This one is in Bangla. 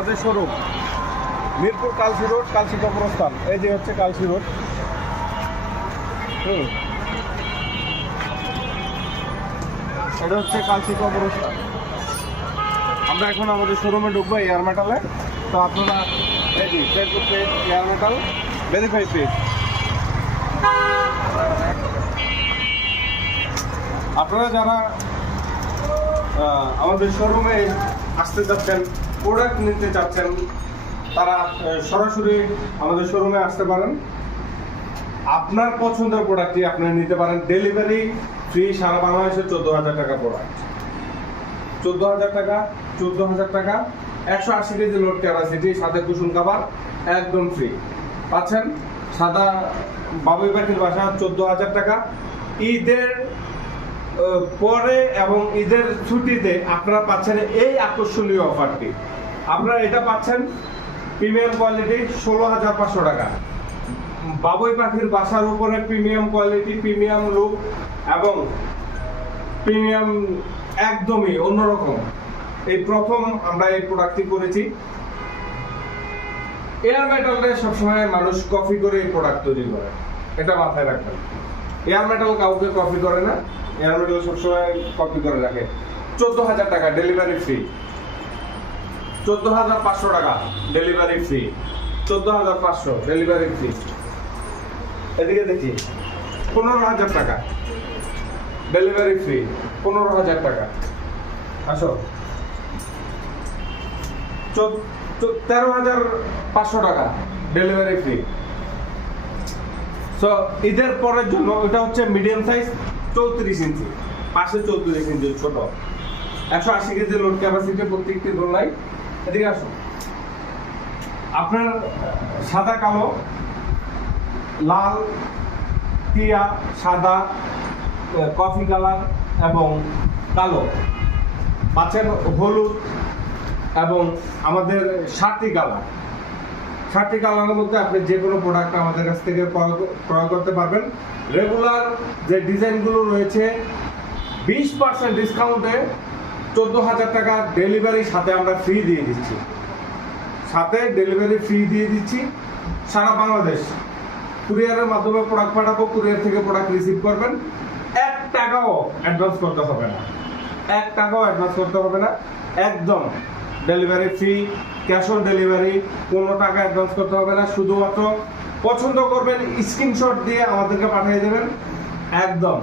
আমাদের শোরুম মিরপুর কালসি রোড, কালসি কবরস্থান। এই যে হচ্ছে কালসি রোড। এটা হচ্ছে কালসি কবরস্থান। আমরা এখন আমাদের শোরুমে ঢুকবো এয়ার মেটালে। তো আপনারা এই যে Facebook page air metal verify page, আপনারা যারা আমাদের শোরুমে আসতে চাচ্ছেন, প্রোডাক্ট নিতে চাচ্ছেন, তারা সরাসরি আমাদের শোরুমে আসতে পারেন। আপনার পছন্দের প্রোডাক্টটি আপনি নিতে পারেন। ডেলিভারি ফ্রি সারা বাংলাদেশে। 14,000 টাকা প্রোডাক্ট, 14,000 টাকা, 14,000 টাকা। 180 কেজি লোড ক্যাপাসিটি, সাথে কুসুম কাভার একদম ফ্রি পাচ্ছেন। সাদা বাবুই পাখির বাসা 14,000 টাকা। ঈদের পরে এবং ঈদের ছুটিতে আপনারা পাচ্ছেন এই আকর্ষণীয় অফারটি। আপনারা এটা পাচ্ছেন প্রিমিয়াম কোয়ালিটি 16,500 টাকা। বাবুই পাখির বাসার উপরে প্রিমিয়াম কোয়ালিটি, প্রিমিয়াম লুক এবং প্রিমিয়াম একদমই অন্যরকম। এই প্রথম আমরা এই প্রোডাক্টটি করেছি। এয়ার মেটালে সবসময় মানুষ কপি করে এই প্রোডাক্ট তৈরি করে, এটা মাথায় রাখবেন। এয়ার মেটাল কাউকে কপি করে না, এয়ার মেটাল সবসময় কপি করে রাখে। 14,000 টাকা ডেলিভারি ফ্রি, 14,500 টাকা ডেলিভারি ফ্রি, 14,500 ডেলিভারি ফ্রি। এদিকে দেখি 15,000 টাকা ডেলিভারি ফ্রি, 15,000 টাকা। আসো 13,500 টাকা ডেলিভারি ফ্রি। সো ঈদের পরের জন্য এটা হচ্ছে মিডিয়াম সাইজ 34 ইঞ্চি, পাশে 34 ইঞ্চি ছোট, 180 কেজি লোড ক্যাপাসিটি প্রত্যেকটি দোলনায়। এদিকে আসুন, আপনার সাদা কালো, লাল, টিয়া, সাদা, কফি কালার এবং কালো পাচ্ছেন, হলুদ এবং আমাদের 7টি কালার। 7টি কালারের মধ্যে আপনি যে কোনো প্রোডাক্ট আমাদের কাছ থেকে ক্রয় করতে পারবেন। রেগুলার যে ডিজাইনগুলো রয়েছে 20% ডিসকাউন্টে 14,000 টাকা ডেলিভারি সাথে আমরা ফ্রি দিয়ে দিচ্ছি, সাথে ডেলিভারি ফ্রি দিয়ে দিচ্ছি সারা বাংলাদেশ। কুরিয়ারের মাধ্যমে প্রোডাক্ট পাঠাবো, কুরিয়ার থেকে প্রোডাক্ট রিসিভ করবেন। 1 টাকাও অ্যাডভান্স করতে হবে না, 1 টাকাও অ্যাডভান্স করতে হবে না, একদম delivery free, cash on delivery, কোনো টাকা অ্যাডভান্স করতে হবে না। শুধুমাত্র পছন্দ করবেন, স্ক্রিনশট দিয়ে আমাদেরকে পাঠিয়ে দেবেন, একদম